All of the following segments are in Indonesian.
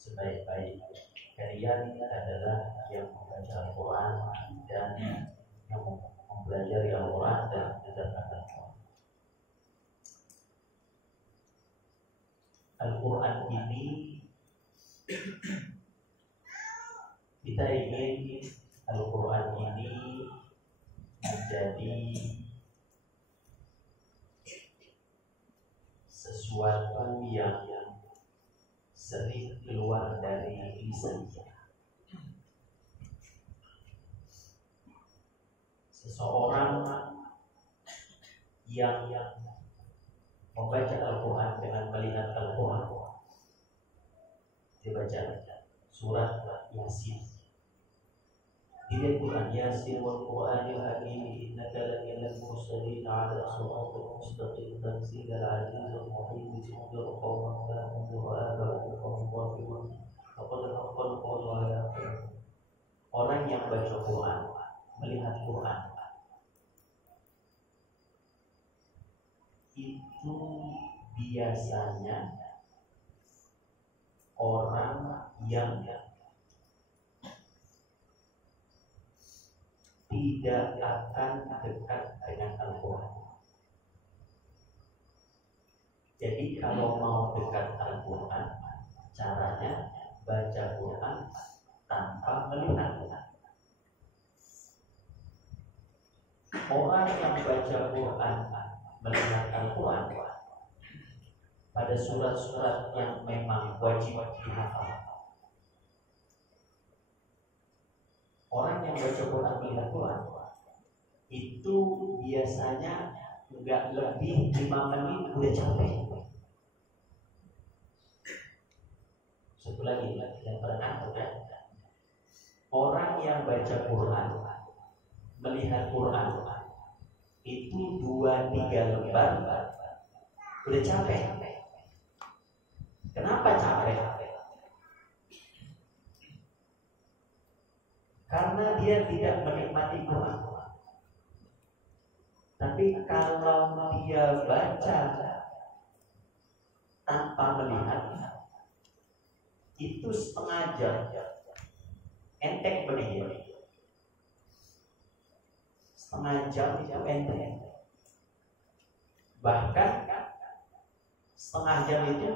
Sebaik-baik kalian adalah yang membaca Al-Quran dan yang mempelajari Al-Quran dan mengajarkan Al-Quran. Al-Quran ini kita ingin Al-Quran ini menjadi sesuatu yang sering keluar dari lisan kita. Seseorang yang membaca Al-Quran dengan melihat Al-Quran, dia baca surat Yasin. Dia Quran Yasin wal Qur'anil Hakim innaka laminal mursalin ala siratal mustaqim tanzilal azizil muhim tunzir qauman la tunzir aba'ahum ghafilun faqad haqqal qawlu ala orang yang baca Quran, melihat Quran itu biasanya orang yang tidak akan dekat dengan Al-Quran. Jadi kalau mau dekat Al-Quran, caranya baca Quran tanpa melihat Quran. Orang yang baca Quran melihat Al-Quran pada surat-surat yang memang wajib dihafal. Orang yang baca Quran melihat Quran itu biasanya enggak lebih 5 menit udah capek. Satu lagi yang berenang ya. Orang yang baca Quran melihat Quran itu 2-3 lembar udah capek. Kenapa capek? Karena dia tidak menikmati Quran. Tapi kalau dia baca tanpa melihat, itu setengah jam entek benih. Setengah jam itu entek. Bahkan setengah jam itu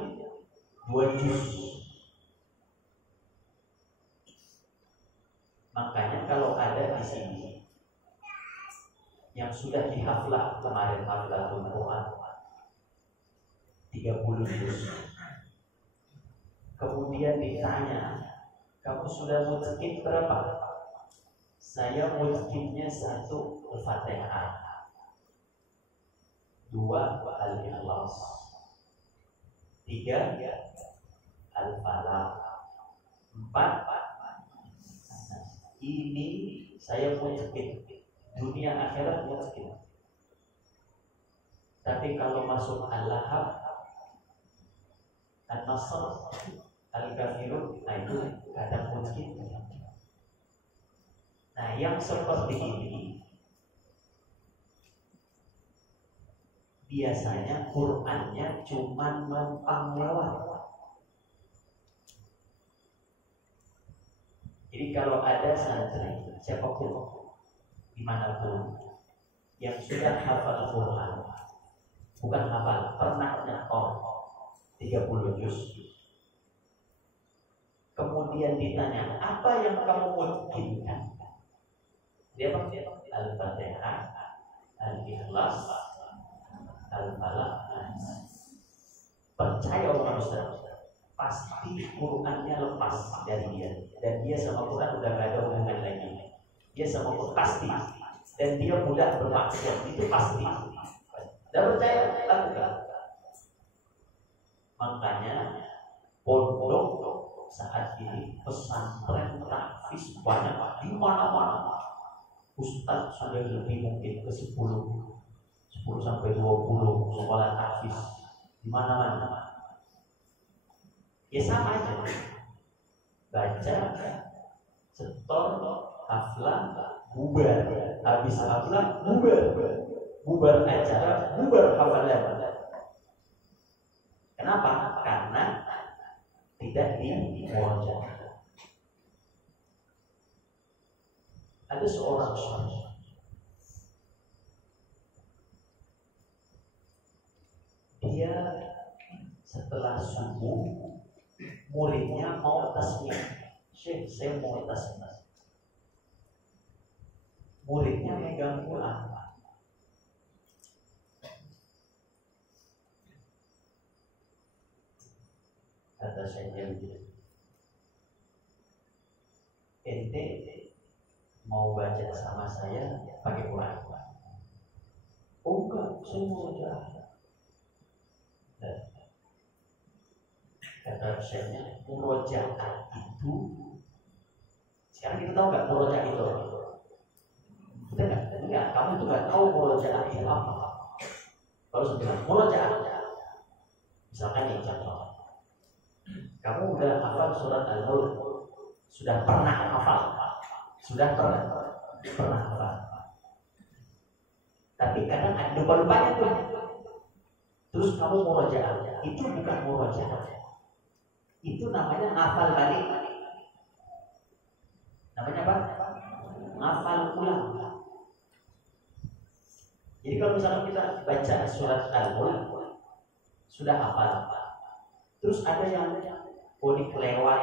2 juz. Makanya kalau ada di sini yang sudah dihaflah kemarin haflatul Quran 30 juz, kemudian ditanya, kamu sudah mutqin berapa? Saya mutqinnya 1 Al-Fatihah, 2 Al-Ikhlas, 3 Al-Falaq, 4 ini saya mutqin, dunia akhirat mutqin. Tapi kalau masuk Al-Lahab, An-Nasr, Al-Kafirun, nah itu kadang mutqin. Nah yang seperti ini biasanya Qur'annya cuma numpang lewat. Jadi kalau ada santri siapapun dimanapun yang sudah hafal Quran, bukan hafal, pernah nyetor 30 juz, kemudian ditanya, apa yang kamu mutqinkan? Dia pakai Al-Fatihah, Al-Ikhlas, Al-Falaq. Percaya orang Ustaz, pasti Qurannya lepas dari dia, dan dia sama Quran udah gak ada hubungan lagi. Dia sama Quran pasti, dan dia mudah bermaksiat, itu pasti. Dan percaya lakukan. Makanya pondok saat ini, pesantren tahfiz banyak di mana-mana. Ustaz sudah lebih mungkin ke 10 10 sampai 20 sekolah tahfiz di mana-mana. Ya sama aja. Baca, setor, haflah, bubar. Habis haflah, bubar. Bubar acara, bubar hafalan. Kenapa? Karena tidak dimurajaah. Ada seorang dia setelah subuh muridnya mau tasbih. Syekh, saya mau tasbih. Muridnya megang Quran. Kata saya begini, ente mau baca sama saya pakai Quran? Oh enggak, saya mau baca. Kata saya, murojaah itu, sekarang kita tahu nggak murojaah itu? Kita enggak, kamu tuh nggak tahu murojaah itu apa. Kalau sebenarnya murojaah, misalkan nih contoh, kamu udah hafal surat Al-Mulk, sudah pernah hafal, pernah hafal. Tapi kadang ada lupa-lupanya tuh. Terus kamu murojaah, itu bukan murojaah. Itu namanya hafal balik. Namanya apa? Hafal ulang. Jadi kalau misalnya kita baca surat Al-Mulk, sudah hafal. Terus ada yang ini kelewat,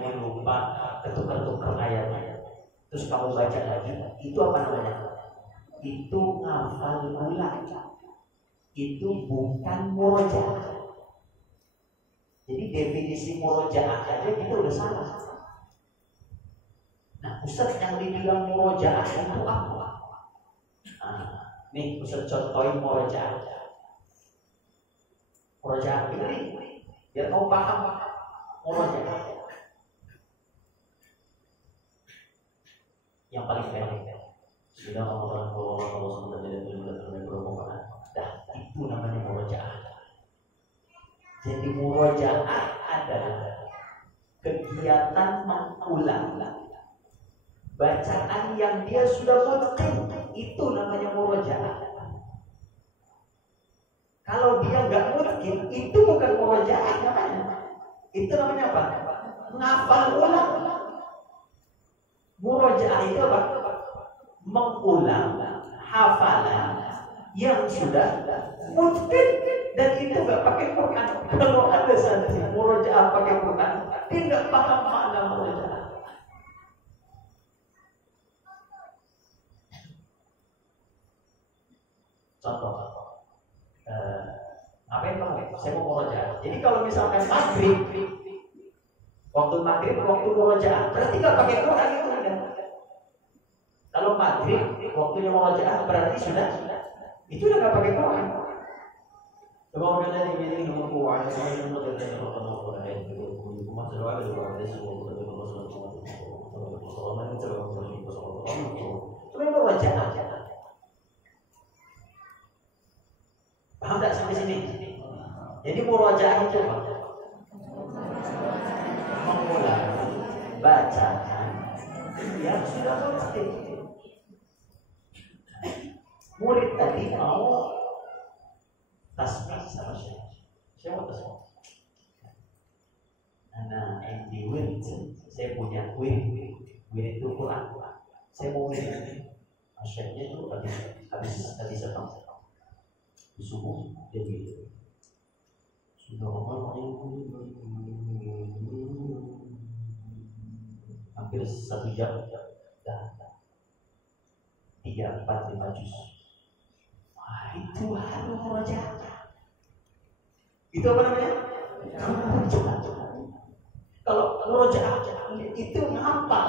ini lupa, ketukar-tukar ayatnya. Terus kamu baca lagi, itu apa namanya? Itu hafal ulang. Itu bukan murojaah. Jadi definisi murojaah aja kita udah salah. Nah, Ustaz yang dibilang murojaah itu apa? Nah, nih Ustaz contohin murojaah. Murojaah ini biar kau paham murojaah. Yang paling pendek. Sudah orang sudah itu namanya murojaah. Jadi murojaah adalah kegiatan mengulang bacaan yang dia sudah mutqin. Itu namanya murojaah. Kalau dia nggak mutqin, itu bukan murojaah namanya. Itu namanya apa? Ngafal ulang. Murojaah itu apa? Mengulang hafalan yang sudah mutqin. Dan itu nggak pakai Quran. Kalau ada santri murojaah pakai Quran, dia nggak paham makna murojaah. Contoh, ngapain kamu? Saya mau murojaah. Jadi kalau misalkan maghrib, waktu murojaah, berarti nggak pakai Quran itu ada. Kalau maghrib, waktunya murojaah berarti sudah, itu udah nggak pakai Quran. Sebab kita ini nomor kuat, saya nomor dari nomor lain. Cuma sedoa juga ada semua paham tak sampai sini? Jadi murojaah itu apa? Mengulang bacaan yang sudah pasti. Murid tadi mau tasbih sama saya mau tasbih. Nah, di wirid saya punya wirid itu Quran. Saya mau wirid. Asyiknya itu habis senang subuh jadi sudah hampir 1 jam dah 3, 4, 5 juz. Itu harus murojaah. Itu apa namanya? Kalau murojaah itu ngapal.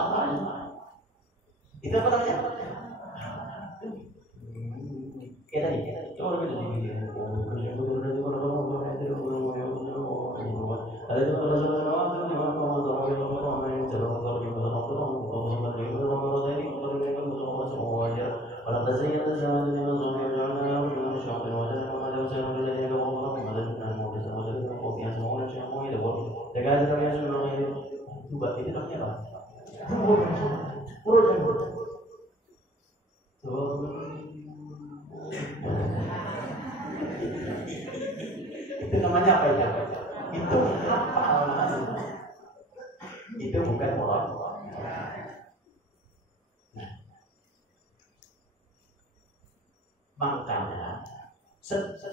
Itu apa namanya? Kita coba kita Itu namanya apa itu? Itu hafal. Itu bukan Quran. Nah, makanya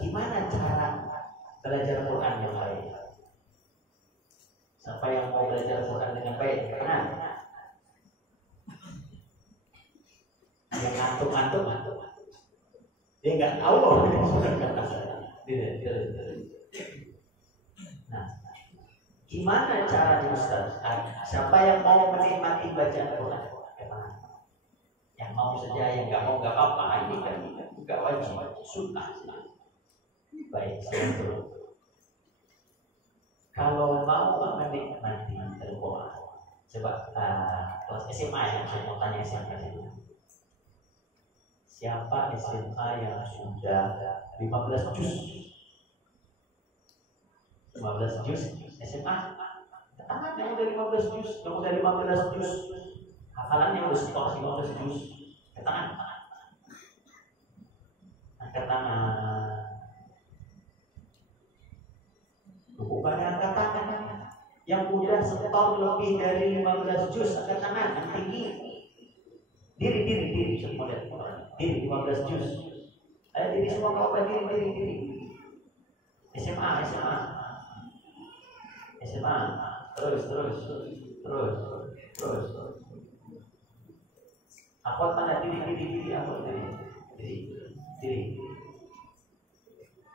gimana cara belajar Quran yang baik? Siapa yang mau belajar Quran dengan baik? Nah, yang ngantuk-ngantuk, dia nggak tahu loh ini kata saya. Nah, gimana caranya Ustaz? Siapa yang mau menikmati bacaan Quran? Yang mau saja, yang nggak mau nggak apa-apa. Ini kan nggak wajib, sunnah. Baik, saya dulu. Kalau mau menikmati Al-Quran, coba kelas SMA yang saya mau tanya SMA ini. Siapa SMA yang sudah 15 juz? 15 juz SMA? Tangan yang udah 15 juz, yang udah 15 juz. Hafalannya udah setor 15 juz. Ke tangan. Angkat tangan. Bukan angkat tangan. Yang udah setor lebih dari 15 juz, angkat tangan yang tinggi. Diri. Semua lihat orang. Diri 15 juz. Ayo diri semua kau diri. SMA. Terus. Apa tanda diri.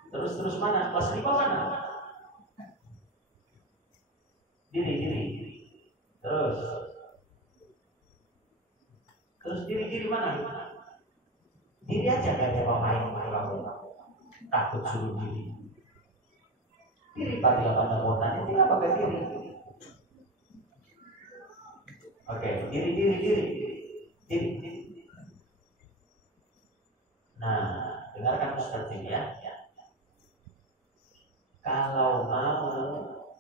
Terus mana? Kelas 5 mana? Diri. Terus diri mana? Diri aja gak ada apa-apain kamu. Takut suruh diri. Diri pada pada kotanya tidak pakai diri. Oke, diri. Nah, dengarkan Ustaz ini ya. Kalau mau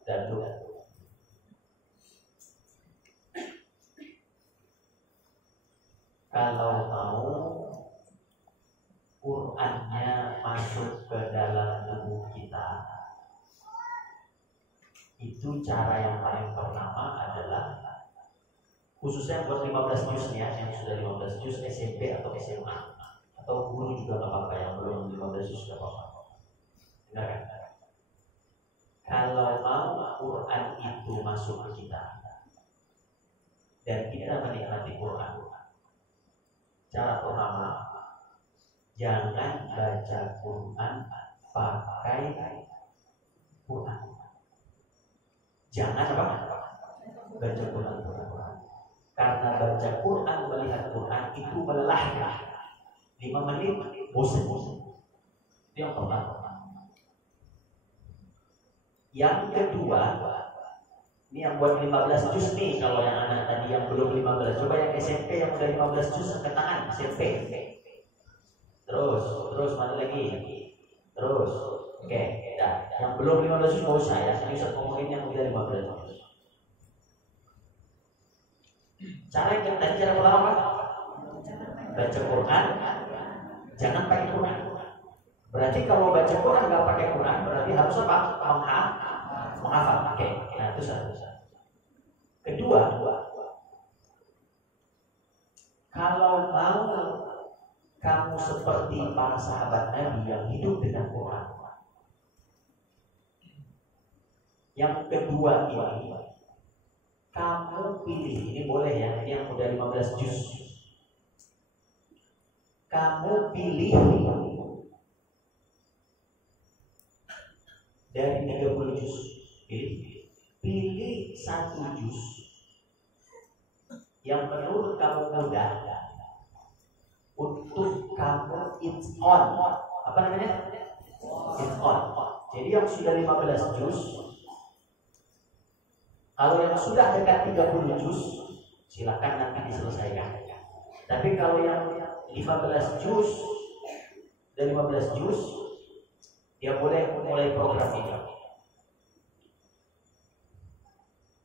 dan kalau mau Qur'annya masuk ke dalam tubuh kita, itu cara yang paling pertama adalah khususnya buat 15 juz ya, yang sudah 15 juz SMP atau SMA atau guru juga nggak apa-apa, yang belum 15 juz nggak apa-apa. Benar kan? Kalau mau Quran itu masuk ke kita dan kita menikmati Quran, cara pertama, jangan baca Quran pakai Quran. Jangan baca Quran. Karena baca Quran, melihat Quran itu melelahkan. 5 menit bosan. Itu yang pertama. Yang kedua, ini yang buat 15 juz nih, kalau yang anak tadi yang belum 15, coba yang SMP yang udah 15 juz angkat tangan, SMP. Terus mana lagi? Terus. Oke, dah. Yang belum 15 juz enggak usah ya. Saya bisa ngomongin yang udah 15 juz. Cara yang tadi cara pertama apa? Baca Quran, jangan pakai Quran. Berarti kalau baca Quran nggak pakai Quran, berarti harus apa? Menghafal. Oke, nah itu satu. Kedua, kalau mau kamu seperti para sahabat Nabi yang hidup dengan Quran, yang kedua ini kamu pilih, ini boleh ya, ini yang udah 15 juz. Kamu pilih dari 30 juz. Pilih 1 juz yang menurut kamu mudah untuk kamu it's on. Apa namanya? It's on. Jadi yang sudah 15 juz, kalau yang sudah dekat 30 juz, silakan nanti diselesaikan. Tapi kalau yang 15 juz dan 15 juz, dia boleh mulai program ini.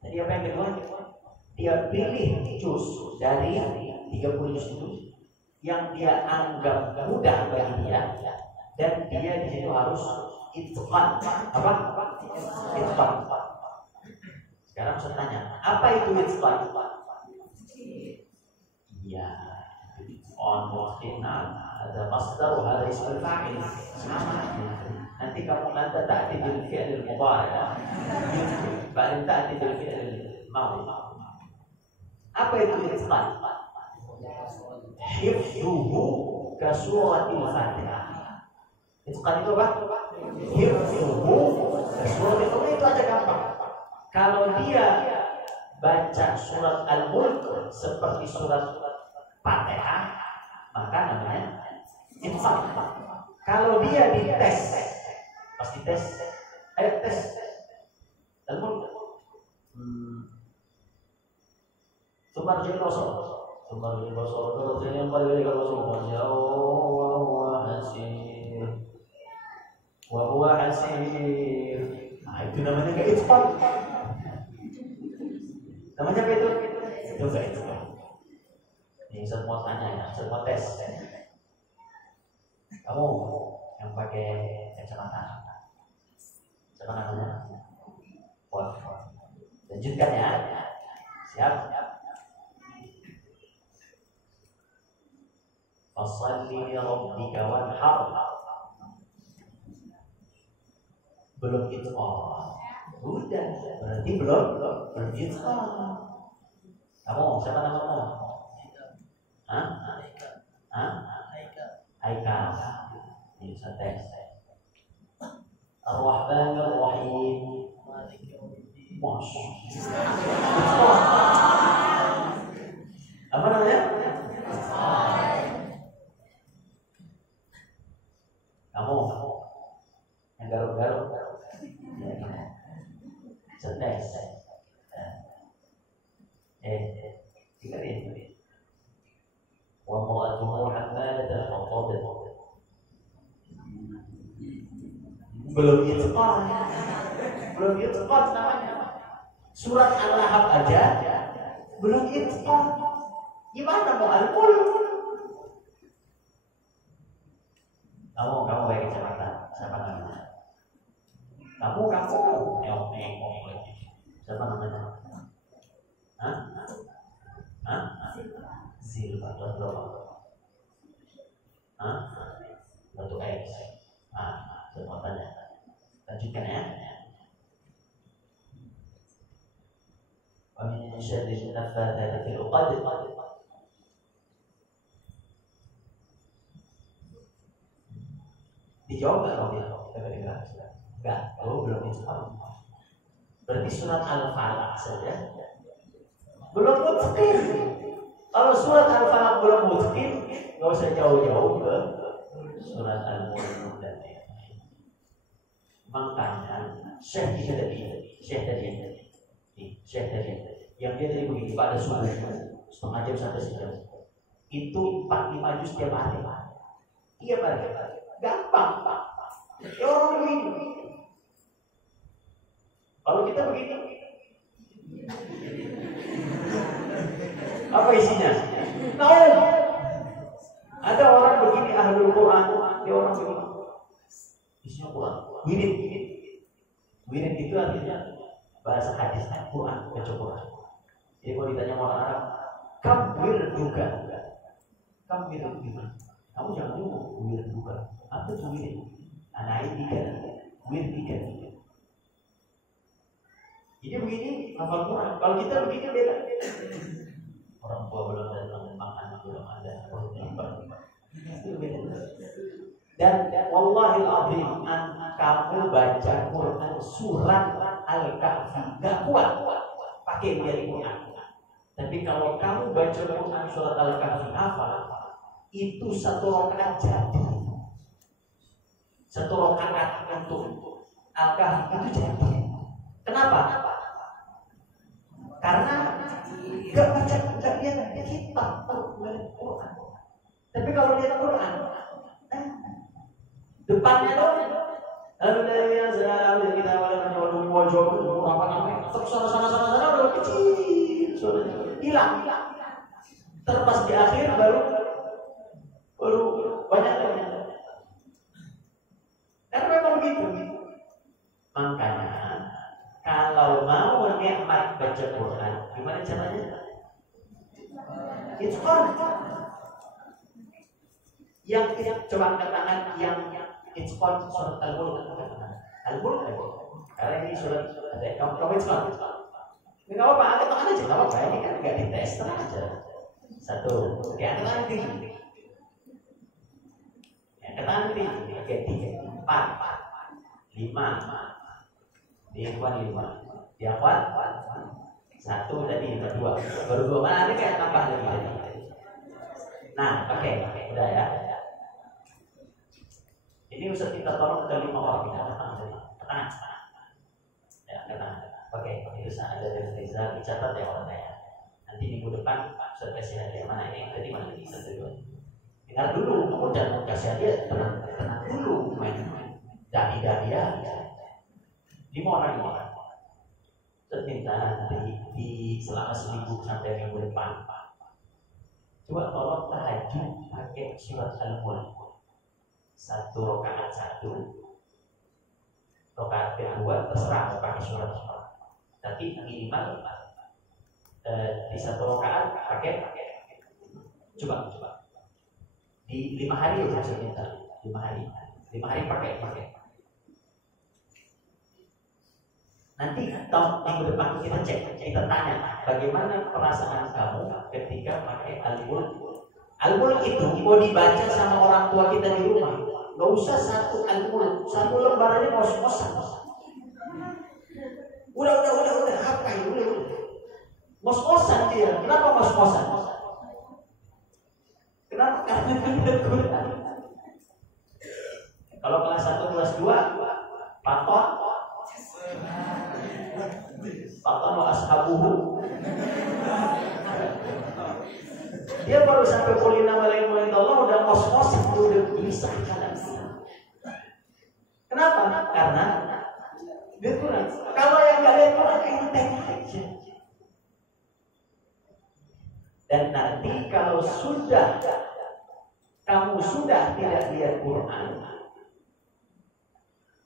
Jadi apa yang kedua? Dia pilih juz dari 30 juz itu yang dia anggap mudah bagi dia Dan dia di situ harus itqan. Apa? Itqan. Sekarang saya tanya, apa itu itqan? Iya. On mungkinan ada masdar, ada ismul fa'il. Sama. Nanti kamu nanti ta'ti bil fi'il mudhari'. Baru ta'ti bil fi'il madhi. Apa itu itqan? Hifdhuhu ka suratil Fatihah. Itqan itu apa? Hifdhuhu ka suratil Fatihah. Itu aja gampang. Kalau dia baca surat Al-Mulk seperti surat Fatihah, maka namanya itqan. Kalau dia dites, pasti tes, ayo tes Al-Mulk. Sumarjil Rasul, Sumarjil Rasul, kalau saya yang paling kalau Sumarjil, wah hasir, wah hasir. Nah itu namanya gak itqan. Namanya apa itu? Itu gak itqan. Ini semua tanya ya, semua tes. Kamu yang pakai kacamata, siapa namanya? Wah, lanjutkan ya. Siap. Fashalli li rabbika wanhar. Belum itqan. Udah, berarti belum itqan. Kamu siapa namamu? Hah? Haikal. Ini saya tes. Ar-Rahmanir Rahim. Masya. Apa namanya? Kamu yang garuk-garuk. Setes. Dengerin. Wa muratuhu hammalatal hatab. Belum itqan. Belum itqan namanya. Surat Al-Lahab aja belum itqan. Gimana mau Al-Mulk? Kamu pakai kacamata. Siapa namanya? Kamu nengok lagi. Siapa namanya? Zilfa berapa? Batu X. Semua tanya. Lanjutkan ya. Wa min syarri naffatsati fil 'uqad. Dijawab nggak kalau kita kedengaran? Enggak, kalau belum itqan. Berarti surat Al-Falaq saja belum mutqin. Kalau surat Al-Falaq belum mutqin, nggak usah jauh-jauh ke surat Al-Mulk dan lain-lain. Makanya Syekh tadi yang dia tadi begini pada subuh setengah jam sampai sejam itu 4-5 juz tiap hari. Tiap hari. Gampang Pak. Ya orang begini. Kalau kita begini, apa isinya? Tahu? Ada orang begini ahlul Quran, dia orang begini. Isinya Quran. Wirid itu artinya bahasa hadis Quran, baca Quran. Jadi kalau ditanya orang Arab, kabir juga. Kabir gimana? Kamu jangan dulu wir juga. Apa itu wir? Anak ini kan wir tiga. Jadi begini hafal Quran. Kalau kita begini beda. Orang tua belum datang makan belum ada. Dan wallahil azim, kamu baca Quran surat Al-Kahfi enggak kuat pakai dari Quran. Tapi kalau kamu baca Quran surat Al-Kahfi hafal, itu satu rakaat jadi. Satu rakaat untuk Al-Kahfi itu jadi. Kenapa? Karena enggak baca, enggak lihat kitab Al-Quran. Tapi kalau lihat Quran, depannya dong. Alhamdulillah, kita walaupun wajib apa namanya? Terus sana udah kecil, hilang. Terpas di akhir baru banyak. itqan. Yang coba angkat tangan yang itqan surat Al-Mulk. Al-Mulk karena ini surat kamu itqan. Ini nggak apa-apa, angkat tangan aja, nggak apa-apa. Ini kan nggak dites aja. Satu, oke, angkat tangan tinggi. Angkat tangan tinggi, oke, 3, 4, 5. Diikhwan 5. Diikhwan 1 tadi, 2. Baru 2 mana ada kayak tambah lagi. Nah, oke, udah ya. Ini Ustaz kita tolong ke 5 orang kita tenang. Ya, tenang. Oke, itu ada dari Riza dicatat ya orangnya ya. Nanti minggu depan Ustaz kasih hadiah mana ini? Tadi mana ini? 1, 2. Dengar dulu, kamu jangan kasih hadiah, tenang dulu main. Dari ya. 5 orang. Ustaz minta nanti di selama seminggu sampai minggu depan. Coba tolong tahajud pakai surat Al-Mulk. 1 rakaat 1. Rakaat kedua terserah pakai surat. Tapi minimal di 1 rakaat pakai coba di 5 hari ya saya minta 5 hari pakai. Nanti minggu depan kita cek, kita tanya bagaimana perasaan kamu ketika pakai Al-Mulk. Al-Mulk itu mau dibaca sama orang tua kita di rumah. Gak usah 1 Al-Mulk, 1 lembarannya ngos-ngosan. Udah, apa ya? Udah. Ngos-ngosan dia. Kenapa ngos-ngosan? Kenapa? Karena Quran. Kalau kelas 1, kelas 2, Paton wa ashabuhu. Dia baru sampai kulina mulai Allah udah ngos-ngosan, udah bisa jalan. Kenapa? Karena dia Quran. Kalau yang nggak lihat Quran enteng aja. Dan nanti kalau kamu sudah tidak lihat Quran,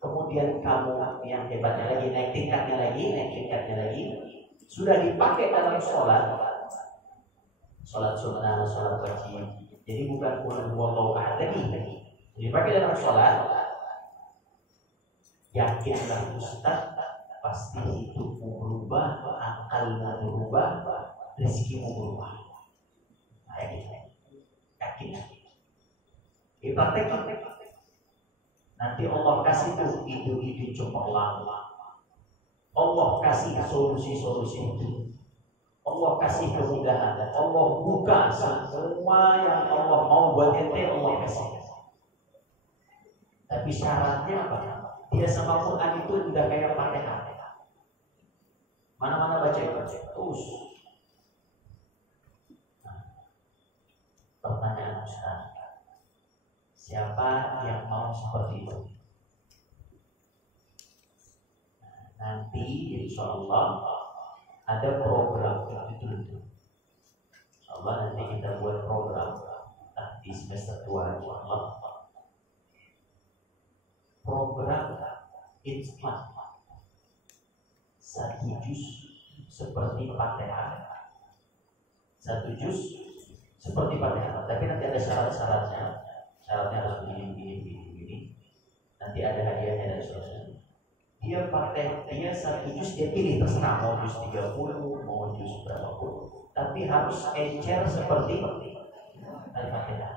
kemudian kamu yang hebatnya lagi naik tingkatnya lagi, sudah dipakai dalam sholat sunnah, sholat wajib. Jadi bukan Quran wallahu ahad lagi. Dipakai dalam sholat. Yakinlah Ustaz, pasti hidupmu berubah, akalmu berubah, rezekimu berubah. Nah, yakin. Dipraktekkan. Nanti Allah kasih tuh ide-ide cemerlang. Allah kasih solusi-solusi itu. Allah kasih kemudahan. Allah buka semua yang Allah mau buat ente, Allah kasih. Tapi syaratnya apa? Dia sama Quran itu udah kayak Fatihah. Mana-mana baca terus. Nah, pertanyaan Ustaz, siapa yang mau seperti itu? Nah, nanti insya Allah ada program itu. Insya Allah nanti kita buat program di semester 2 insya Allah. Program Itqan 1 juz seperti Fatihah. 1 juz seperti Fatihah. Tapi nanti ada syarat-syaratnya. Syaratnya harus begini. Nanti ada hadiahnya dan seterusnya. Dia 1 juz dia pilih, terserah mau juz 30, mau juz berapapun. Tapi harus encer seperti Al-Fatihah.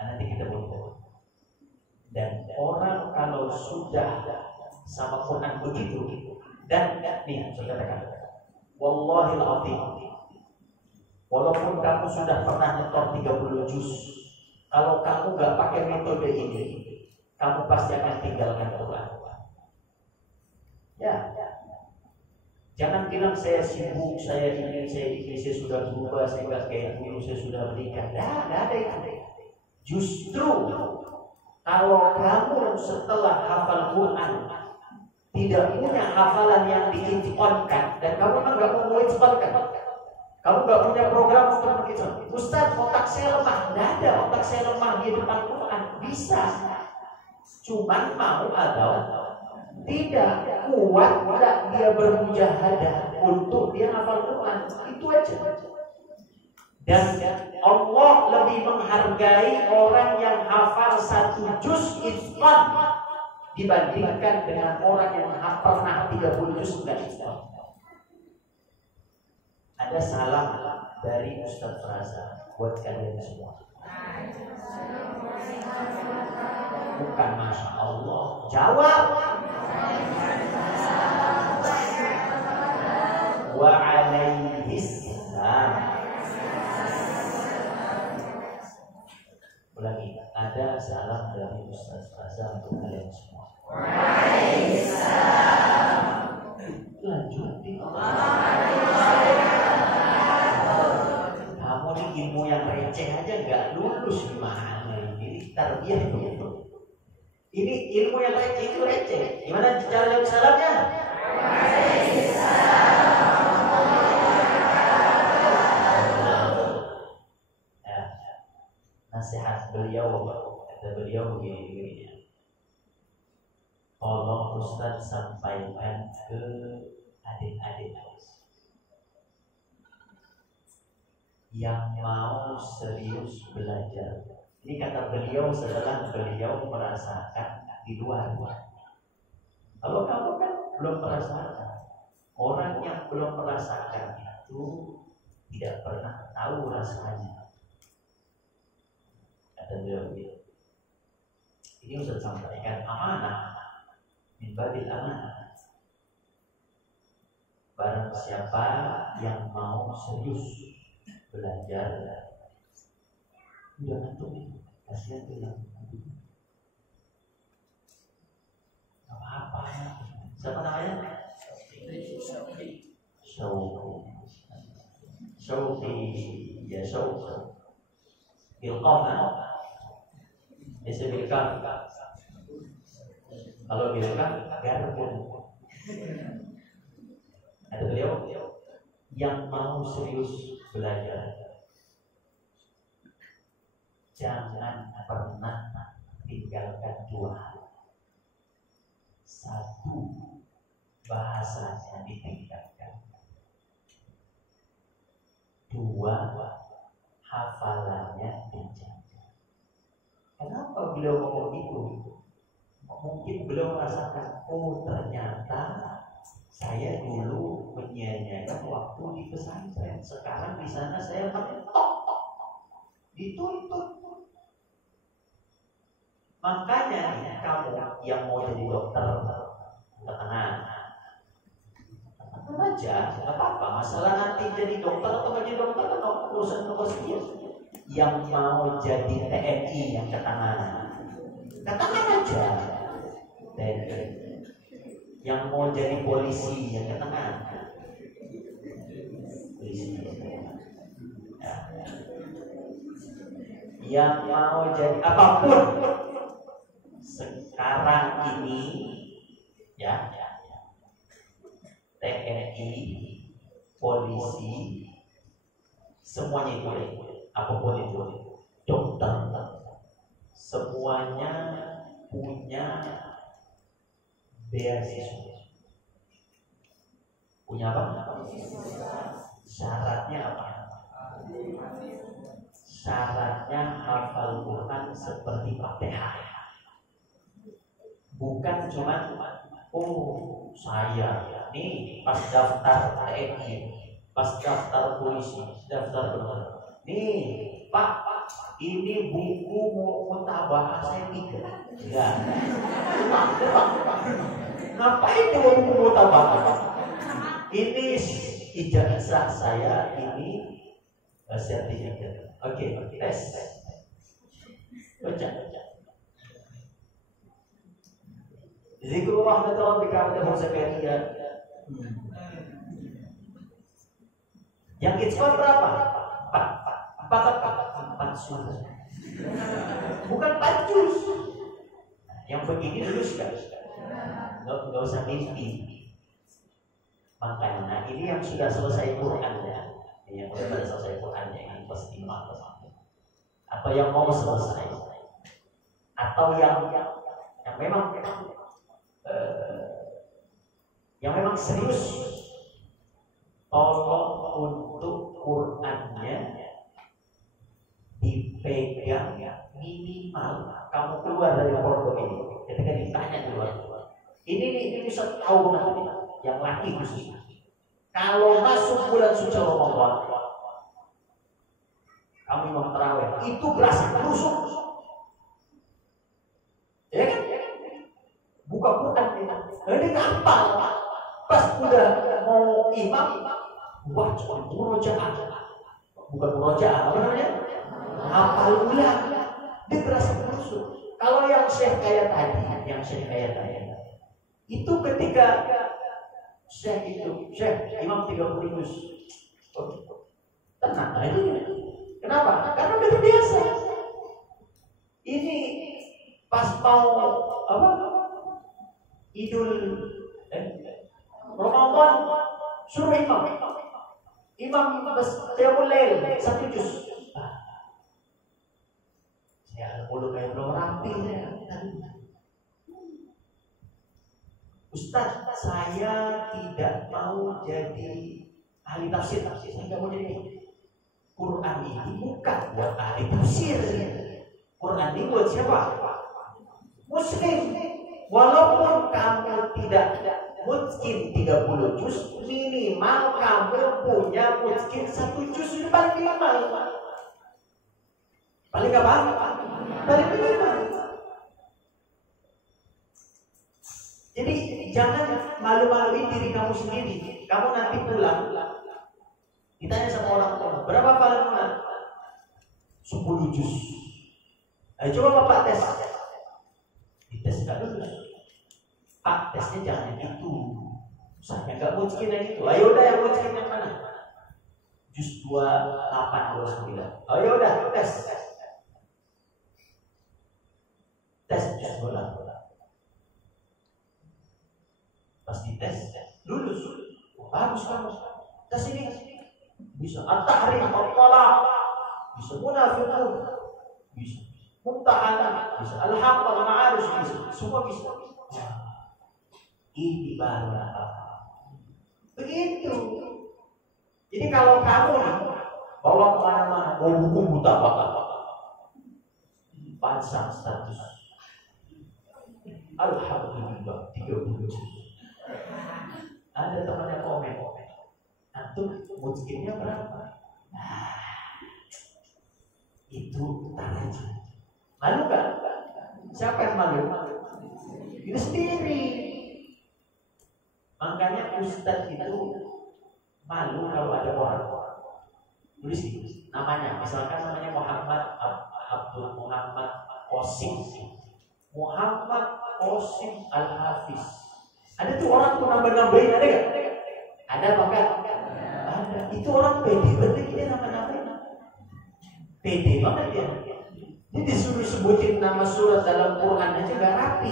Nanti kita buat. Dan orang kalau sudah sama Quran begitu, dan nih saya katakan, wallahil azim, walaupun kamu sudah pernah nyetor 30 juz, kalau kamu gak pakai metode ini, kamu pasti akan tinggalkan Quran. Ya, jangan bilang saya sibuk, saya sudah berubah, saya gak kayak dulu, saya sudah menikah. Gak ada itu. Justru kalau kamu setelah hafal Quran tidak punya hafalan yang diitqankan, dan kamu kan gak mau itqankan, kamu gak punya program untuk begitu. Ustaz, otak saya lemah. Gak ada otak saya lemah di depan Quran. Bisa, cuman mau atau tidak kuat, tidak dia bermujahadah untuk dia hafal Quran. Itu aja. Dan Allah lebih menghargai orang yang hafal 1 juz itqan dibandingkan dengan orang yang pernah 30 juz enggak itqan. Ada salam dari Ustaz Raza buat kalian semua. Bukan Masya Allah, jawab. Wa alaihi salam. Ulangi, ada salam dari Ustaz Raza untuk kalian semua. Waalaikumsalam. Lanjutin. Kamu nih ilmu yang receh aja nggak lulus gimana ini? Tarbiyah itu. Ini ilmu yang receh itu receh. Gimana cara jawab salamnya? Nasihat beliau, kata beliau begini, tolong Ustaz sampaikan ke adik-adik yang mau serius belajar. Ini kata beliau setelah beliau merasakan di luar. Kalau kamu kan belum merasakan, orang yang belum merasakan itu tidak pernah tahu rasanya. Dan ini Ustaz sampaikan amanah min babil amanah. Barang siapa yang mau serius belajar, udah ngantuk, kasihan tuh yang ngantuk. Gak apa-apa. Siapa namanya? Syauqi. Ya Syauqi. Bilqam. Bisa bilqam. Kalau bilqam garpun. Ada beliau yang mau serius belajar, jangan pernah tinggalkan 2 hal. 1, bahasanya ditingkatkan. 2, hafalannya dijaga. Kenapa beliau ngomong itu? Mungkin beliau merasakan, oh ternyata saya dulu menyanyikan waktu di pesantren. Sekarang di sana saya mentok, dituntut. Makanya kamu yang mau jadi dokter, tenang aja, nggak apa-apa. Masalah nanti jadi dokter atau jadi dokter atau urusan nomor sekian. Yang mau jadi TNI yang katakan aja TNI. Yang mau jadi polisi yang katakan polisi. Yang mau jadi apapun sekarang ini ya, TNI, polisi, semuanya itu apapun itu, dokter, semuanya punya beasiswa. Punya apa? Syaratnya apa? Syaratnya hafal Quran seperti Fatihah. Bukan cuma oh saya nih pas daftar TNI, pas daftar polisi, daftar dokter. Nih Pak, ini buku mutabah saya 3. Ya. Ngapain coba buku mutabah? Ini ijazah saya, ini sertifikat. Oke, tes. Baca. Zikrullah rabbika wa Zakaria. Yang itqan berapa? 4 surat. Bukan 4 juz. Yang begini lulus kan? Nggak usah mimpi. Makanya ini yang sudah selesai Qurannya, yang sudah selesai Qurannya ini pasti atau yang mau selesai, atau yang memang serius, tolong untuk Qurannya minimal kamu keluar dari pondok ini ketika ditanya di luar. Ini bisa tahu nanti yang laki khusus. Kalau masuk bulan suci Ramadan, kamu mau terawih, itu berasa berusuk. Ya kan? Buka Quran, ini gampang. Pas udah mau imam, baca murojaah. Bukan murojaah, apa namanya? Hafal ulang. Dia berasa berusuk. Kalau yang syekh kayak tadi, itu ketika syekh imam 30 juz. Tenang aja. Kenapa? Karena udah terbiasa. Ini pas mau Idul Ramadan suruh imam qiyamul lail 1 juz. Saya belum rapi saya. Ustaz, saya tidak mau jadi ahli tafsir. Saya tidak mau jadi. Quran ini bukan buat ahli tafsir. Quran ini buat siapa? Muslim. Walaupun kamu tidak mungkin 30 juz, minimal kamu punya mungkin 1 juz itu paling minimal. Paling apa? Paling minimal. Jadi jangan malu-maluin diri kamu sendiri. Kamu nanti pulang, ditanya sama orang tua, berapa paling 10 juz. Ayo coba Bapak tes. Dites nggak lulus. Pak, tesnya jangan gitu. Saya nggak mungkin yang itu. Ayo udah yang mungkin yang mana? Juz 28, 29. Ayo udah tes. Tes juz 28. Pas dites, lulus. Bagus. Tes ini bisa at-tahrim, at-talaq, bisa munafiqun, bisa mumtahanah, bisa al-haqq, al-ma'arij, bisa semua bisa. Ini baru apa? Begitu. Jadi kalau kamu nih bawa kemana-mana, buku buta apa? Pasang status. Alhamdulillah 30. Ada temannya komen, antum mungkinnya berapa? Itu aja. Malu kan? Siapa yang malu? Itu sendiri. Makanya ustaz itu malu kalau ada orang tulis namanya, misalkan namanya Muhammad Abdul Muhammad Qasim Al-Hafiz. Ada tuh orang tuh nambah-nambahin, ada gak? Ada apa enggak? Ada. Itu orang pede banget dia nambah-nambahin. Pede banget dia. Dia disuruh sebutin nama surat dalam Quran aja gak rapi.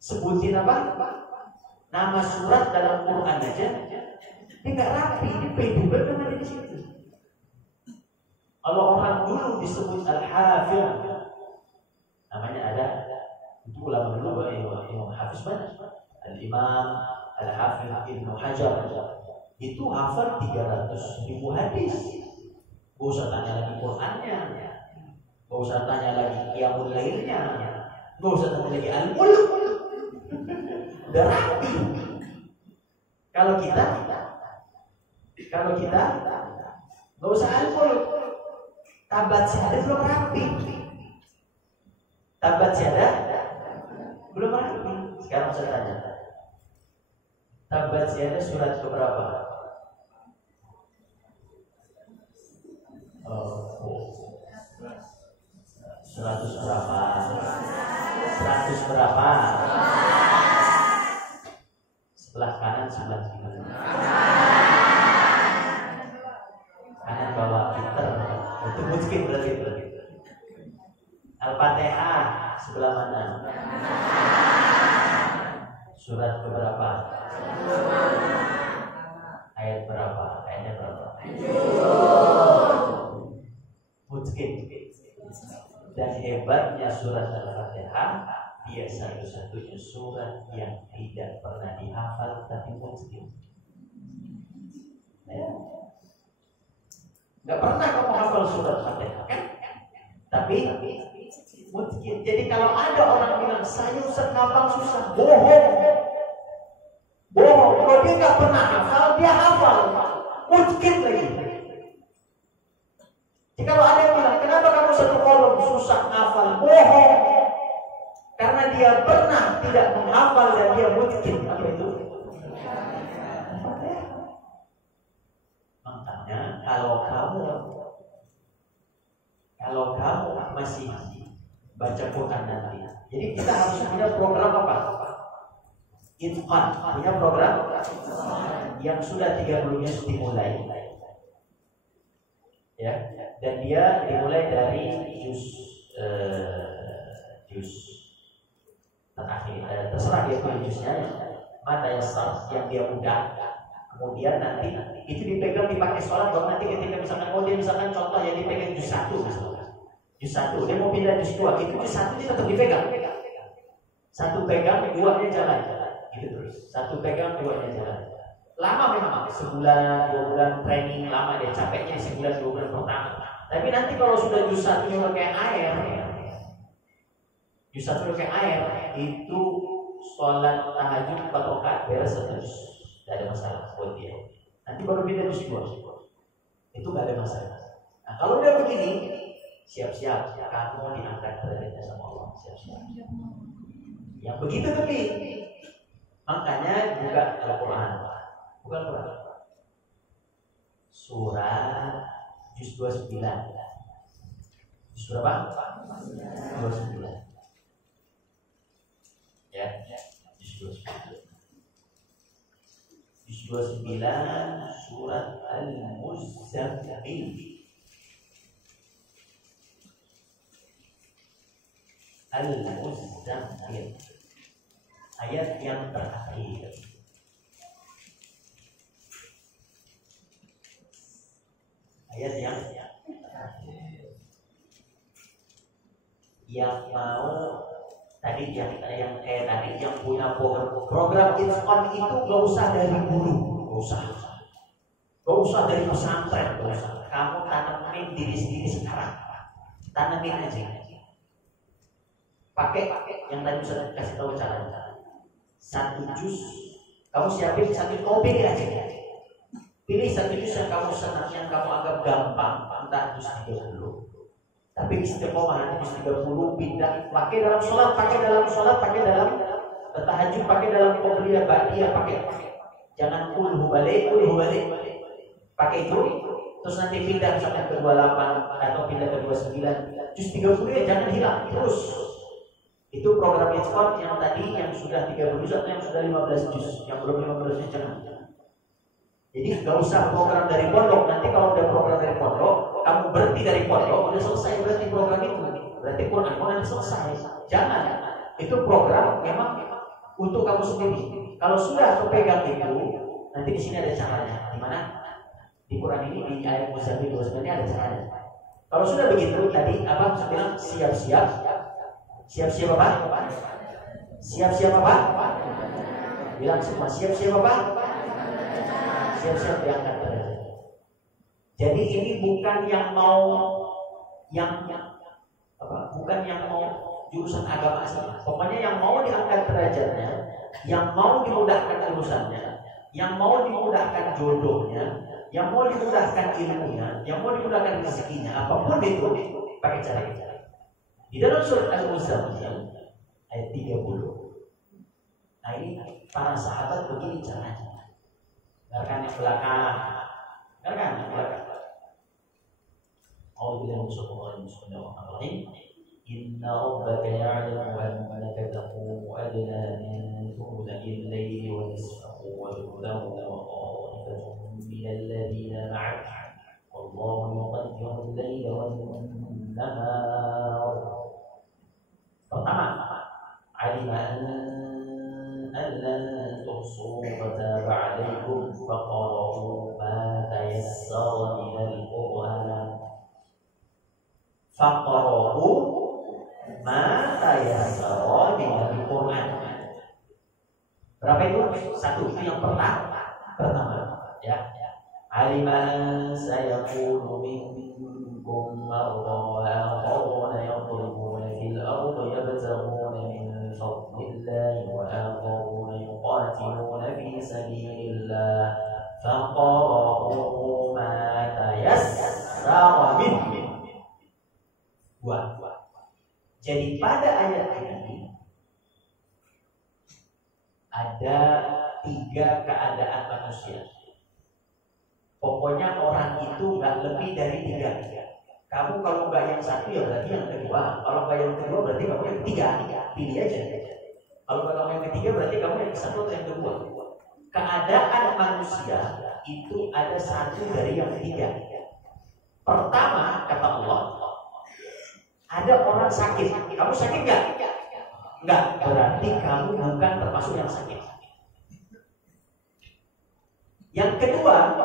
Sebutin apa? Nama surat dalam Quran aja dia gak rapi. Dia pede banget ada di situ. Kalau orang dulu disebut Al-Hafiz, namanya ada. Itu ulama dulu Imam Hafiz banyak. Al-Imam Al-Hafiz Ibnu Hajar itu hafal 300.000 hadis. Gak usah tanya lagi Qurannya, gak usah tanya lagi qiyamul lailnya, gak usah tanya lagi al-mulk. Udah rapi. Kalau kita gak usah al-mulk. Tabat syahadat belum rapi. Tabat syahadat belum rapi. Sekarang saya tanya, tabat syahadat surat keberapa? 100 berapa? 100 berapa? Sebelah kanan, sebelah kiri. Kanan bawah pinter. Itu mungkin berarti. Al-Fatihah sebelah mana? Surat keberapa? Ayat berapa? Ayatnya berapa? Mungkin. Dan hebatnya surat Al-Fatihah, dia satu-satunya surat yang tidak pernah dihafal tapi mungkin. Gak pernah kamu hafal surat Al-Fatihah kan? Tapi mungkin. Jadi kalau ada orang bilang saya Ustaz ngapal susah, bohong. Kalau dia nggak pernah hafal, dia hafal. Mungkin lagi. Jadi kalau ada yang bilang kenapa kamu satu kolom susah ngafal, bohong. Karena dia pernah tidak menghafal dan dia mungkin. Apa itu? Makanya kalau kamu masih baca Quran nanti, jadi kita harus punya program apa? Itqan, punya program yang sudah 30-nya dimulai, ya, dan dia dimulai dari juz terakhir, terserah dia punya juznya, mata yang dia mudah. Kemudian nanti itu dipegang dipakai sholat, baru nanti ketika misalkan contoh yang dipegang juz 1 misalkan. Juz 1, dia mau pindah juz 2, itu juz 1 dia tetap dipegang. Satu pegang, duanya jalan. Gitu terus. Satu pegang, duanya jalan. Lama memang, sebulan, 2 bulan training lama dia, capeknya sebulan, 2 bulan pertama. Tapi nanti kalau sudah juz 1 udah kayak air, juz 1 udah kayak air, itu sholat tahajud 4 rakaat beres terus. Tidak ada masalah buat dia. Nanti baru pindah juz 2. Itu gak ada masalah. Nah kalau dia begini, siap-siap kamu diangkat derajatnya sama Allah, siap-siap. Yang begitu tapi makanya buka Al-Quran, buka Al-Quran. Surat juz 29. Juz berapa? 29. Ya, juz 29. Juz 29 surat Al-Muzammil. Al-Muzammil, ayat yang terakhir. Ayat yang terakhir. Yang mau tadi yang kayak tadi yang punya program Itqan itu gak usah dari guru, gak usah dari pesantren, gak usah. Kamu tanamin diri sendiri sekarang, tanamin aja. Pakai yang tadi sudah kasih tahu caranya. 1 juz, kamu siapin 1, kamu pilih aja. Pilih 1 juz yang kamu senang, yang kamu anggap gampang, entah juz 30. Tapi istiqomah nanti juz 30 pindah, pakai dalam sholat, pakai dalam tahajud, pakai dalam qobliyah, ba'diyah, pakai. Jangan kulhu balik. Pakai itu, terus nanti pindah sampai ke 28 atau pindah ke 29. Juz 30 ya jangan hilang terus. Itu program Itqan yang tadi yang sudah 30 juz atau yang sudah 15 juz, yang belum 15 juz jangan. Jadi nggak usah program dari pondok. Nanti kalau udah program dari pondok, kamu berhenti dari pondok, udah selesai berarti program itu. Berarti Quran udah selesai. Jangan. Itu program memang untuk kamu sendiri. Kalau sudah kepegang itu, nanti di sini ada caranya. Di mana? Di Quran ini di ayat Muzammil 29 ada caranya. Kalau sudah begitu tadi apa? Saya bilang siap-siap apa? Siap-siap apa? Bilang semua siap-siap apa? Siap-siap diangkat derajat. Jadi ini bukan yang mau bukan yang mau jurusan agama asli. Pokoknya yang mau diangkat derajatnya, yang mau dimudahkan urusannya, yang mau dimudahkan jodohnya, yang mau dimudahkan ilmunya, yang mau dimudahkan rezekinya, apapun itu pakai cara kita. Di dalam surat Al-Muzammil ayat 30. Nah ini para sahabat begini caranya. Dengarkan yang belakang. A'udzubillahi minasyaitonir Inna rabbaka ya'lamu annaka taqumu adna min thuluthay al-layli wa nisfahu wa thuluthahu wa ta'ifatun minal ladhina ma'aka. Wallahu yuqaddiru al-layla wan-nahar. Pertama, alima an lan tuhsu fataba 'alaikum faqra'u ma tayassara minal Qur'an. Faqra'u ma tayassara minal Qur'an. Berapa itu? 1, itu yang pertama ya. Alima sayaqulu minkum مرضى وآخرون يضربون في الأرض يبتغون من فضل الله وآخرون يقاتلون في سبيل الله فقرأوا ما تيسر منه. Jadi pada ayat ini ada 3 keadaan manusia. Pokoknya orang itu nggak lebih dari 3. Kamu kalau nggak yang satu ya berarti yang kedua. Kalau nggak yang kedua berarti kamu yang ketiga. Pilih aja. Kalau nggak kamu yang ketiga berarti kamu yang satu atau yang kedua. Keadaan manusia itu ada satu dari yang 3. Pertama kata Allah, ada orang sakit. Kamu sakit nggak? Nggak. Berarti kamu bukan termasuk yang sakit. Yang kedua,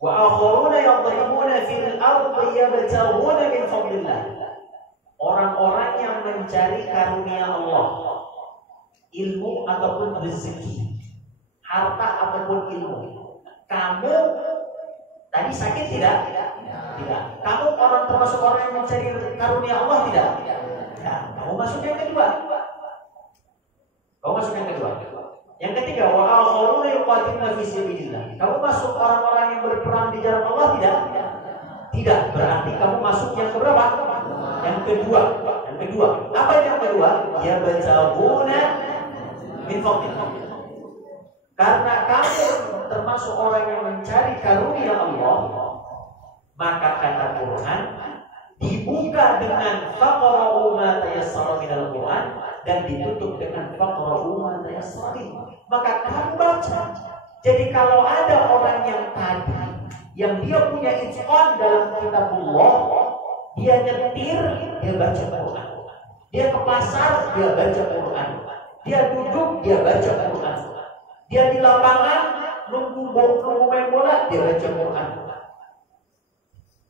wa akharuna yadribuna fil ardi yabtaghuna min fadlillah. Orang-orang yang mencari karunia Allah, ilmu ataupun rezeki, harta ataupun ilmu. Kamu tadi sakit tidak? Tidak. Kamu orang termasuk orang yang mencari karunia Allah tidak? Ya, kamu masuk yang kedua. Kamu masuk yang kedua. Yang ketiga, wa akharuna yuqatiluna fi sabilillah. Kamu masuk orang-orang yang berperang di jalan Allah tidak? Tidak. Berarti kamu masuk yang keberapa? Yang kedua. Yang kedua. Apa yang kedua? Ya bataghuna min fadlillah. Karena kamu termasuk orang yang mencari karunia Allah, maka kata Quran dibuka dengan faqra'u ma tayassara minal Quran dan ditutup dengan faqra'u ma tayassara. Maka kamu baca. Jadi kalau ada orang yang tadi yang dia punya itqan dalam kitabullah, dia nyetir, dia baca Quran. Dia ke pasar, dia baca Quran. Dia duduk, dia baca Quran. Dia di lapangan nunggu main bola, dia baca Quran.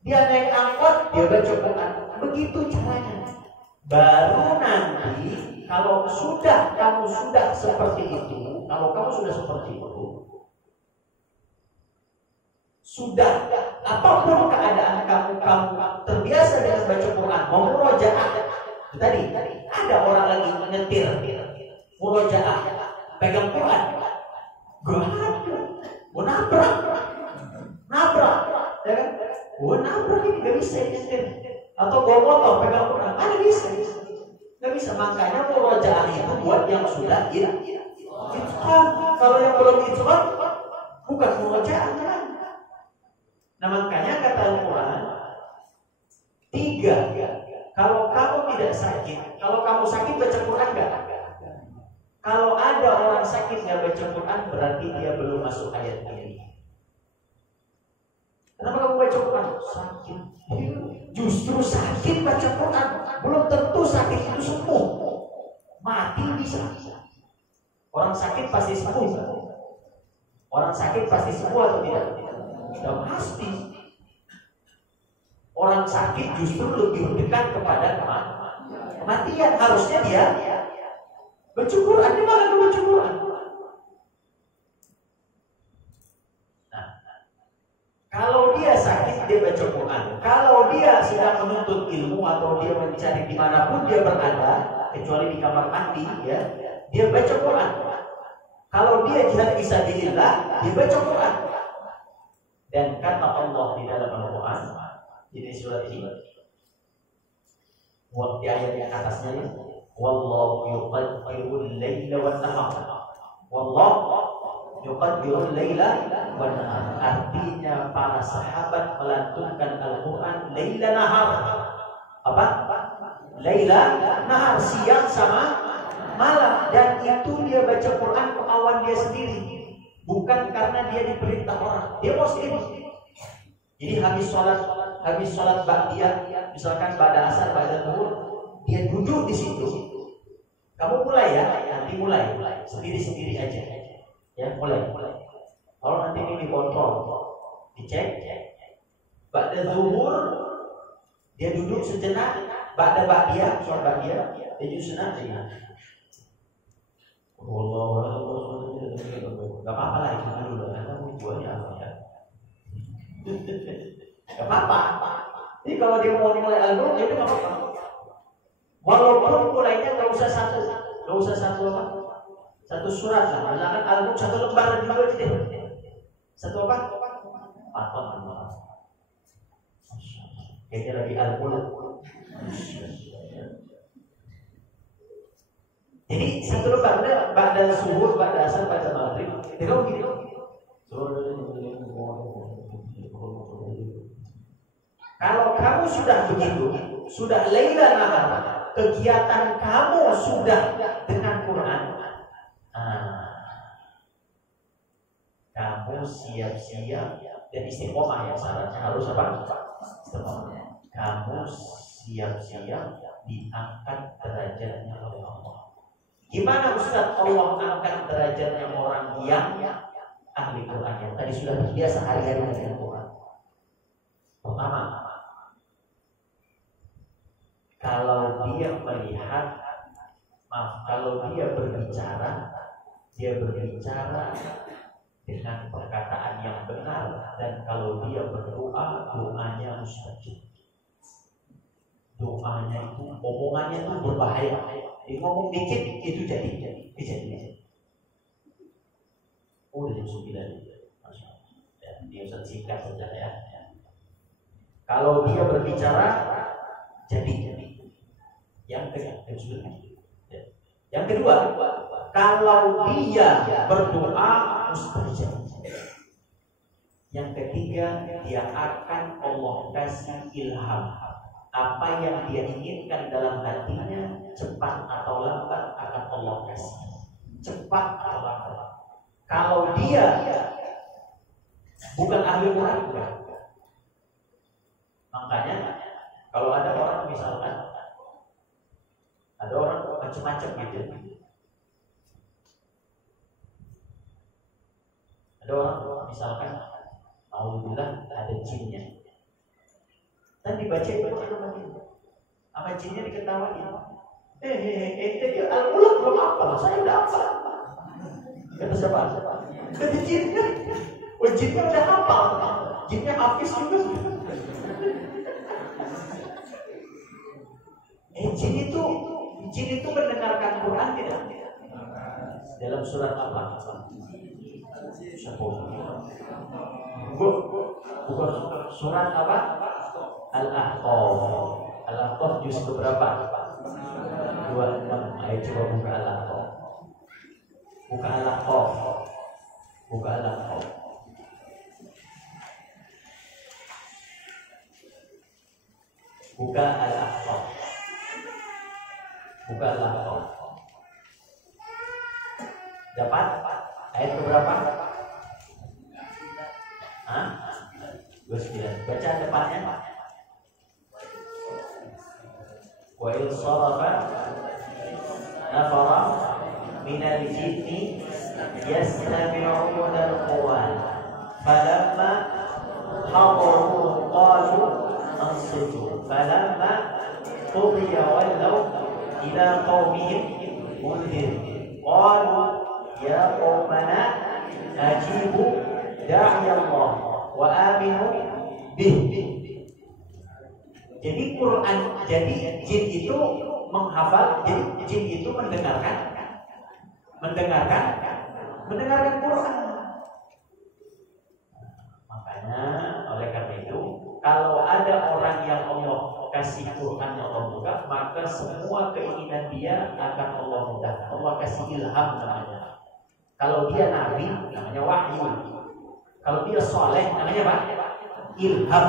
Dia naik angkot, dia baca Quran. Begitu caranya. Baru nanti kalau kamu sudah seperti itu, kalau kamu sudah seperti itu, sudah apapun keadaan kamu terbiasa dengan baca Quran, mau murojaah. Tadi ada orang lagi menyetir, murojaah, pegang Quran, gue nabrak, ya kan? Gue nabrak ini gak bisa nyetir, atau gue motor pegang Quran, ada bisa. Gak bisa, makanya murojaah itu buat yang sudah itqan. Kalau yang belum itqan, bukan murojaah. Nah makanya kata Al-Quran 3. Kalau kamu tidak sakit, kalau kamu sakit baca Quran gak? Kalau ada orang sakit gak baca Quran, berarti dia belum masuk ayat ini. Kenapa kamu baca Quran? Sakit. Justru sakit baca Quran belum tentu sakit itu sembuh. Mati bisa. Orang sakit pasti sembuh. Orang sakit pasti sembuh atau tidak? Tidak pasti. Orang sakit justru lebih dekat kepada kematian. Harusnya dia baca Quran, dia malah baca Quran. Kalau dia sakit, dia baca Quran. Kalau dia sedang menuntut ilmu atau dia mencari dimanapun dia berada, kecuali di kamar mandi, ya, dia baca Quran. Kalau dia jihad fisabilillah, dia baca Quran. Dan kata Allah di dalam Al-Quran, ini surat ini, di ayat yang atasnya, wallahu yuqaddirul laila wan nahar. Wallahu yuqaddirul laila wan nahar. Artinya para sahabat melantunkan Al-Quran laila nahar. Apa? Laila nahar, siang sama malam. Dan itu dia baca Quran kemauan dia sendiri, bukan karena dia diperintah orang. Dia mau sendiri. Jadi habis sholat ba'diyah, misalkan pada asar, pada zuhur, dia duduk di situ. Kamu mulai ya, nanti mulai sendiri aja. Ya, mulai. Kalau nanti ini dikontrol, dicek. Pada zuhur dia duduk sejenak, pada ba'diyah, sholat ba'diyah, dia duduk sejenak. Gak apa-apa lah, itu dulu. Kamu jualnya apa ya? Gak apa-apa. Jadi kalau dia mau mulai Al-Qur'an, itu nggak apa-apa. Walaupun mulainya nggak usah satu apa? Satu surat lah. Misalkan Al-Qur'an satu lembar juga tidak. Satu apa? Paton. Kayaknya lagi Al-Qur'an. Jadi satu lembar pada subuh, pada asar, pada maghrib. Tidak begini. Kalau kamu sudah begitu, sudah laila nahar, kegiatan kamu sudah dengan Quran, kamu siap-siap dan istiqomah ya, syaratnya harus apa? Istiqomah. Kamu siap-siap diangkat derajatnya oleh Allah. Gimana Ustaz Allah angkat derajatnya orang yang ahli Quran, yang tadi sudah terbiasa hari-hari dengan Quran? Pertama, kalau dia melihat, kalau dia berbicara dengan perkataan yang benar, dan kalau dia berdoa, doanya mustajab. Doanya itu, omongannya itu berbahaya. Dia ngomong dikit itu jadi. Udah jam 9 Masya Allah. Dia usah singkat saja ya. Kalau dia berbicara jadi. Yang kedua, kalau dia berdoa mustajab. Yang ketiga, dia akan Allah kasih ilham. Apa yang dia inginkan dalam hatinya, cepat atau lambat akan Allah kasih. Cepat atau lambat. Kalau dia bukan ahli Quran, makanya kalau ada orang misalkan, ada orang macam-macam gitu. Ada orang misalkan, alhamdulillah ada jinnya. Dan dibaca sama jinnya diketawain. Al-Qur'an belum apa, saya udah apa? Kata siapa? Kata jinnya. Oh, jinnya udah hafal. Jinnya hafiz juga. Jin itu mendengarkan Quran tidak? Dalam surat apa? Bukan surat apa? Al-Ahqaf. Al-Ahqaf juz berapa? 26. Ayo coba buka Al-Ahqaf. Buka Al-Ahqaf. Buka Al-Ahqaf. Buka Al-Ahqaf. Buka Al-Ahqaf. Dapat? Ayat berapa? Hah? 29. Baca depannya. Wa in sarafa nafara minal jinni yastami'una al-Qur'an falamma hadaru qalu ansitu falamma qudiya wallaw ila qaumihim munzir qalu ya qaumana ajibu da'i Allah wa aminu bih. Jadi Quran, jadi jin itu menghafal, jadi jin itu mendengarkan Quran. Makanya oleh karena itu, kalau ada orang yang Allah kasih Quran yang Allah buka, maka semua keinginan dia akan Allah mudahkan. Allah kasih ilham namanya. Kalau dia nabi, namanya wahyu. Kalau dia soleh, namanya apa? Ilham.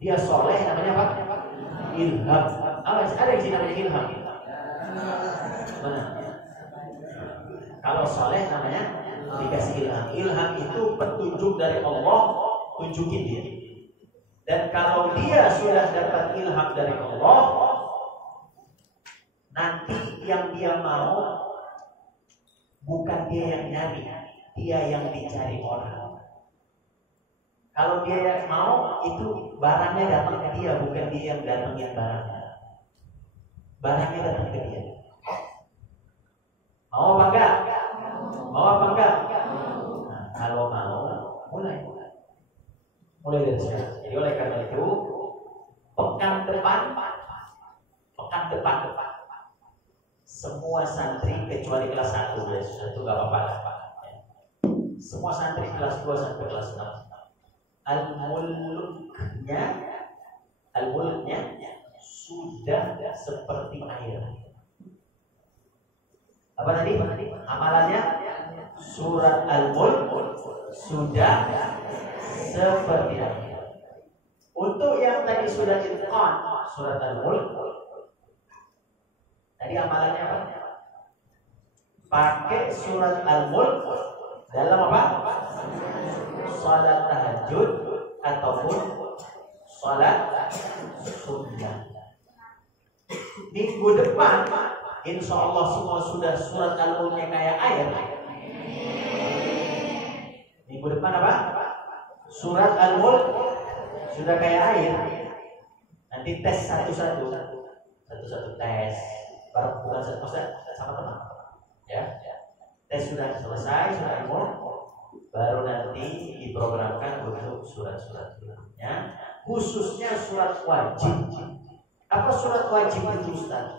Dia soleh, namanya apa? Ilham. Ada yang namanya ilham? Mana? Kalau soleh namanya dikasih ilham. Ilham itu petunjuk dari Allah, tunjukin dia. Dan kalau dia sudah dapat ilham dari Allah, nanti yang dia mau bukan dia yang nyari, dia yang dicari orang. Kalau dia yang mau, itu barangnya datang ke dia, bukan dia yang datangin barangnya. Barangnya datang ke dia. Mau apa enggak? Mau apa enggak? Nah, kalau mau, mulai dari sekarang. Jadi oleh karena itu, depan. Semua santri kecuali kelas 1 guys, itu nggak apa-apa. Semua santri kelas 2 sampai kelas 6. Al-mulknya sudah seperti air. Apa tadi? Amalannya surat Al-Mulk sudah seperti air. Untuk yang tadi sudah itqan surat Al-Mulk, tadi amalannya apa? Pakai surat Al-Mulk dalam apa? Salat tahajud ataupun salat sunnah. Minggu depan insya Allah semua sudah surat Al-Mulknya kayak air. Minggu depan apa? Surat Al-Mulk sudah kayak air. Nanti tes satu-satu tes. Baru bukan sama teman. Ya. Tes sudah selesai, sudah Al-Mulk, baru nanti diprogramkan untuk surat-suratnya, khususnya surat wajib. Apa surat wajib itu Ustaz?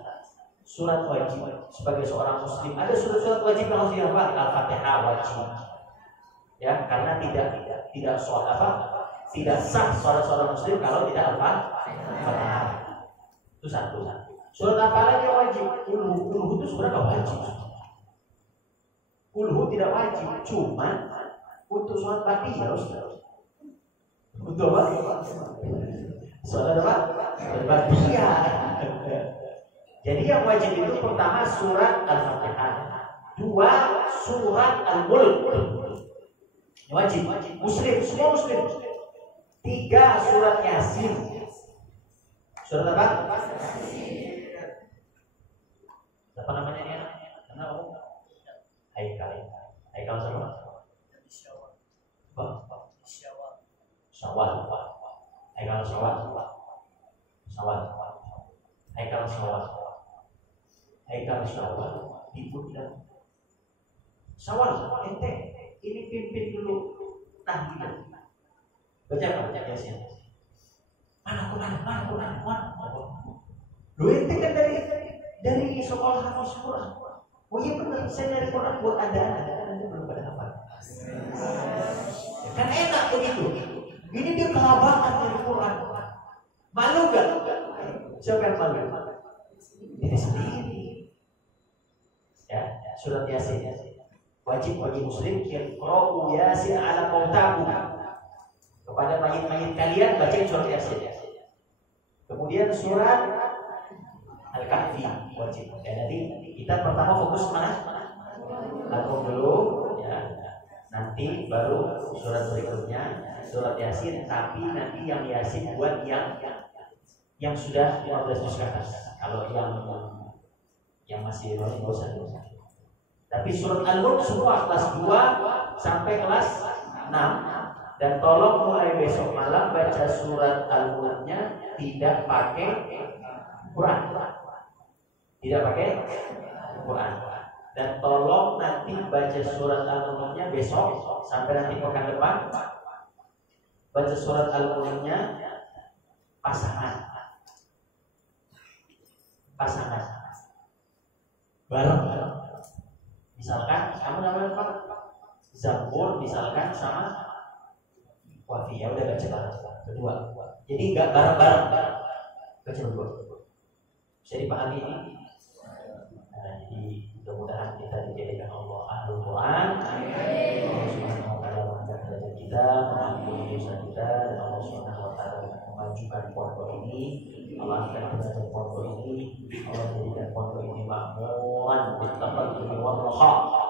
Surat wajib sebagai seorang muslim ada surat-surat wajib yang harus dihafal. Al-Fatihah wajib. Ya, karena tidak sah sholat seorang muslim kalau tidak Al-Fatihah. Itu satu. Surat apa lagi yang wajib? Uluh itu sebenarnya nggak wajib. Uluh tidak wajib, cuman untuk sholat Fatihah Ustaz. Untuk apa? Sholat apa? Fatihah. Jadi yang wajib itu pertama surat Al-Fatihah, 2 surat Al-Mulk. Wajib, muslim, semua muslim. 3 surat Yasin. Surat apa? Apa namanya ini? Karena Haikal sama? Syawal. Haikal Syawal. Ibu bilang Syawal, ente ini pimpin dulu tahlilan. Baca Yasin. Mana Quran. Lu ente kan dari sekolah hafal Quran. Oh iya benar, saya dari Quran buat anda belum pada hafal. Kan enak begitu. Ini dia kelabakan dari Quran. Malu gak? Siapa yang malu? Diri sendiri. Ya, surat Yasin. Wajib muslim yaqra'u Yasin ala mautakum. Kepada mayit-mayit kalian bacain surat Yasin. Kemudian surat Al-Kahfi wajib. Ya, jadi kita pertama fokus mana? Al-Mulk dulu, ya. Nanti baru surat berikutnya, surat Yasin. Tapi nanti yang Yasin buat yang sudah 15 juz ke atas. Kalau yang masih bosan. Tapi surat Al-Mulk semua kelas 2 sampai kelas 6. Dan tolong mulai besok malam baca surat Al-Mulknya tidak pakai Quran. Tidak pakai Quran. Dan tolong nanti baca surat Al-Mulknya besok sampai nanti pekan depan. Baca surat Al-Mulknya pasangan. Bareng. Misalkan kamu namanya apa? Zabur misalkan sama Wafi, ya udah baca bareng berdua. Jadi nggak bareng-bareng, baca berdua. Bisa dipahami ini? Nah, jadi mudah-mudahan kita dijadikan Allah Ahlul Quran. Allah Subhanahu Wa Taala mengangkat derajat kita, mengampuni dosa kita, dan Allah Subhanahu Wa Taala memajukan pondok ini. Allah angkat derajat pondok ini. Allah jadikan pondok ini makmuran, bittaqaddum wal raha.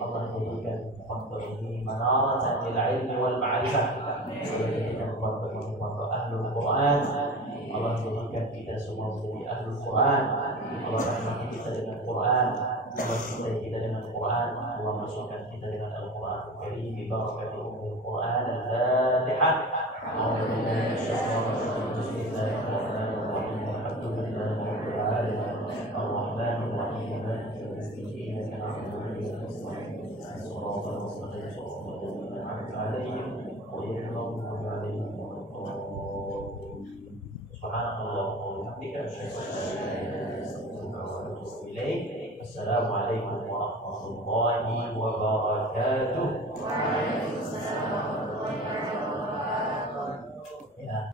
Allah jadikan pondok ini manaratan lil ilmi wal ma'rifah. Allah jadikan pondok ini pondok Ahlul Quran. Allah jadikan kita semua menjadi Ahlul Quran. Allah rahmati kita dengan Quran. Allah cintai kita dengan Quran. Allah masukkan kita dengan Al-Quran Al-Karim bi barakati Ummul Quran Al-Fatihah. Subhanallah wa bihamdihi. Wassalamualaikum warahmatullahi wabarakatuh. Waalaikumsalam warahmatullahi wabarakatuh. Ya.